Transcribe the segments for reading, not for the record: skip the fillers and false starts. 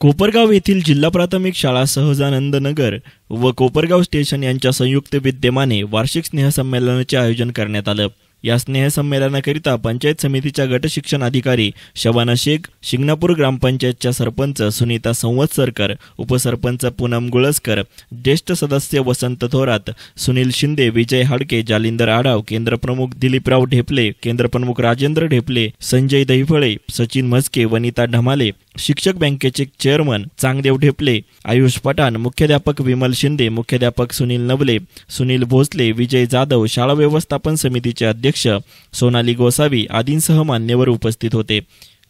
कोपरगाव येथील जिल्हा प्राथमिक शाळा सहजानंद नगर व कोपरगाव स्टेशन यांच्या संयुक्त विद्यमाने वार्षिक स्नेहसंमेलनाचे आयोजन करण्यात आलं। या स्नेहसंमेलनाकरिता पंचायत समितीच्या गट शिक्षण अधिकारी शबाना शेख, शिंगणापूर ग्रामपंचायतच्या सरपंच सुनीता संवत्सरकर, उपसरपंच पूनम गुळसकर, ज्येष्ठ सदस्य वसंत थोरात, सुनील शिंदे, विजय हाडके, जालिंदर आडाव, केंद्रप्रमुख दिलीपराव ढेपले, केंद्रप्रमुख राजेंद्र ढेपले, संजय दहिफळे, सचिन म्हस्के, वनिता ढमाले, शिक्षक बँकेचे चेअरमन चांगदेव ढेपले, आयुष पठाण, मुख्याध्यापक विमल शिंदे, मुख्याध्यापक सुनील नवले, सुनील भोसले, विजय जाधव, शाळा व्यवस्थापन समितीचे अध्यक्ष सोनाली गोसावी आदींसह मान्यवर उपस्थित होते।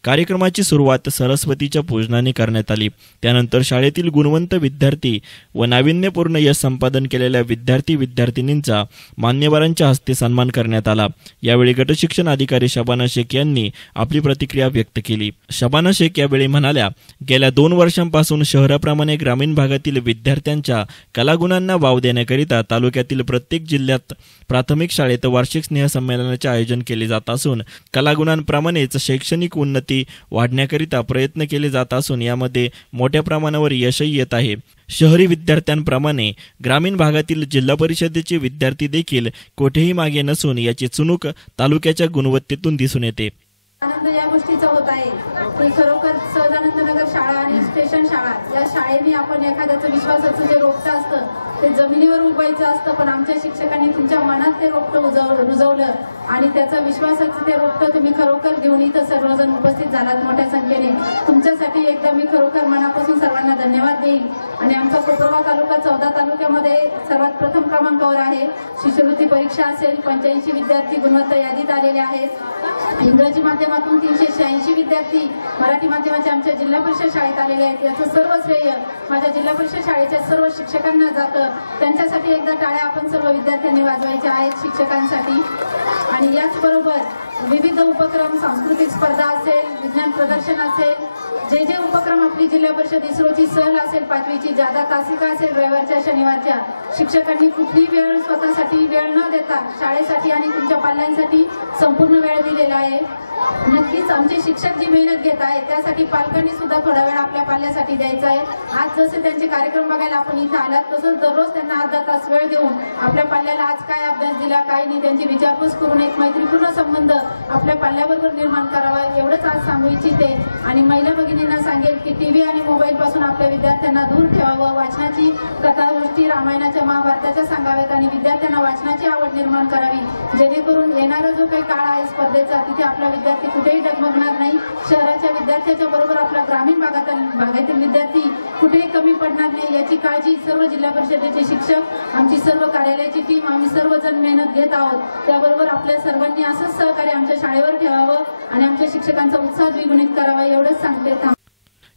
कार्यक्रमाची सुरुवात सरस्वतीच्या पूजनाने करण्यात आली। त्यानंतर शाळेतील गुणवंत विद्यार्थी व नाविन्यपूर्ण यश संपादन केलेल्या विद्यार्थी-विद्यार्थिनींचा मान्यवरांच्या हस्ते सन्मान करण्यात आला। यावेळी गट शिक्षण अधिकारी शबाना शेख यांनी आपली प्रतिक्रिया व्यक्त केली। शबाना शेख यावेळी म्हणाल्या, गेल्या 2 वर्षांपासून शहराप्रमाणे ग्रामीण भागातील विद्यार्थ्यांच्या कलागुणांना वाव देण्याकरिता तालुक्यातील प्रत्येक जिल्ह्यात प्राथमिक शाळेत वार्षिक स्नेहसंमेलनाचे आयोजन केले जात असून कलागुणांप्रमाणेच शैक्षणिक उन्नती वाढण्याकरिता प्रयत्न केले जात असून यामध्ये मोठ्या प्रमाणावर यशही येत आहे। शहरी विद्यार्थ्यांप्रमाणे ग्रामीण भागातील जिल्हा परिषदेचे विद्यार्थी देखील कोठेही मागे नसून याची चुणूक तालुक्याच्या गुणवत्तेतून दिसून येते। आनंद या गोष्टीचा होत आहे की खरोखर सहजानंद नगर शाळा आणि स्टेशन शाळा या शाळेने आपण एखाद्याचं विश्वासाचं जे रोपटं असतं ते जमिनीवर उगवायचं असतं, पण आमच्या शिक्षकांनी तुमच्या मनात ते रोपटं रुजवलं आणि त्याचा विश्वासाचं ते रोपटं तुम्ही खरोखर घेऊन इथं सर्वजण उपस्थित झालात मोठ्या संख्येने। तुमच्यासाठी एकदा मी खरोखर मनापासून सर्वांना धन्यवाद देईन। आणि आमचा कोपरगाव तालुका 14 तालुक्यामध्ये सर्वात प्रथम क्रमांकावर आहे। शिष्यवृत्ती परीक्षा असेल, 85 विद्यार्थी गुणवत्ता यादीत आलेले आहेत। इंग्रजी माध्यमातून 386 विद्यार्थी मराठी माध्यमाचे आमच्या जिल्हा परिषद शाळेत आलेले आहेत। याचं सर्व श्रेय माझ्या जिल्हा परिषद शाळेच्या सर्व शिक्षकांना जातं। त्यांच्यासाठी एकदा टाळ्या आपण सर्व विद्यार्थ्यांनी वाजवायच्या आहेत शिक्षकांसाठी। आणि याचबरोबर विविध उपक्रम, सांस्कृतिक स्पर्धा असेल, विज्ञान प्रदर्शन असेल, जे जे उपक्रम आपली जिल्हा परिषद इस्रोची सहल असेल, 5वीची जादा तासिका असेल, रविवारच्या शनिवारच्या, शिक्षकांनी कुठली वेळ स्वतःसाठी वेळ न देता शाळेसाठी आणि तुमच्या पाल्यांसाठी संपूर्ण वेळ दिलेला आहे। नक्कीच आमचे शिक्षक जी मेहनत घेत आहेत त्यासाठी पालकांनी सुद्धा थोडा वेळ आपल्या पाल्यासाठी द्यायचा आहे। आज जसे त्यांचे कार्यक्रम बघायला आपण इथे आलात तसंच दररोज त्यांना अर्धा तास वेळ देऊन आपल्या पाल्याला आज काय अभ्यास दिला, काय नाही, त्यांची विचारपूस करून एक मैत्रीपूर्ण संबंध आपल्या पाल्याबरोबर निर्माण करावा एवढंच आज सांगू इच्छिते। आणि महिला भगिनींना सांगेल की टीव्ही आणि मोबाईल पासून आपल्या विद्यार्थ्यांना दूर ठेवावं, वाचनाची कथा गोष्टी रामायणाच्या महाभारताच्या सांगाव्यात आणि विद्यार्थ्यांना वाचनाची आवड निर्माण करावी, जेणेकरून येणारा जो काही काळ आहे स्पर्धेचा तिथे आपला विद्यार्थी कुठेही डगमगणार नाही। शहराच्या विद्यार्थ्याच्या बरोबर आपला ग्रामीण भागातील विद्यार्थी कुठेही कमी पडणार नाही याची काळजी सर्व जिल्हा परिषदेचे शिक्षक, आमची सर्व कार्यालयाची टीम, आम्ही सर्वजण मेहनत घेत आहोत। त्याबरोबर आपल्या सर्वांनी असंच सहकार्य आमच्या शाळेवर ठेवावं आणि आमच्या शिक्षकांचा उत्साह द्विगुणित करावा एवढंच सांगते।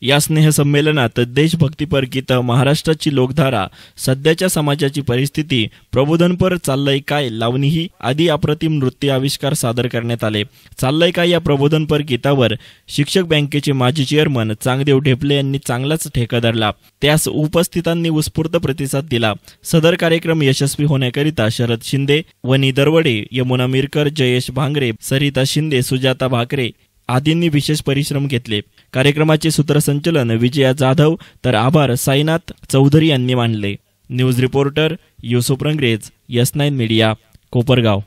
या स्नेहसंमेलनात देशभक्तीपर गीतं, महाराष्ट्राची लोकधारा, सध्याच्या समाजाची परिस्थिती, प्रबोधनपर चाललंय काय, लावणीही आदी अप्रतिम नृत्य आविष्कार सादर करण्यात आले। चाललंय काय या प्रबोधनपर गीतावर शिक्षक बँकेचे माजी चेअरमन चांगदेव ढेपले यांनी चांगलाच ठेका धरला। त्यास उपस्थितांनी उत्स्फूर्त प्रतिसाद दिला। सदर कार्यक्रम यशस्वी होण्याकरिता शरद शिंदे, वनी दरवडे, यमुना मिरकर, जयेश भांगरे, सरिता शिंदे, सुजाता भाकरे आदींनी विशेष परिश्रम घेतले। कार्यक्रमाचे सूत्रसंचलन विजया जाधव तर आभार साईनाथ चौधरी यांनी मानले। News reporter Yusuf Rangrez, S9 media, Kopargaon.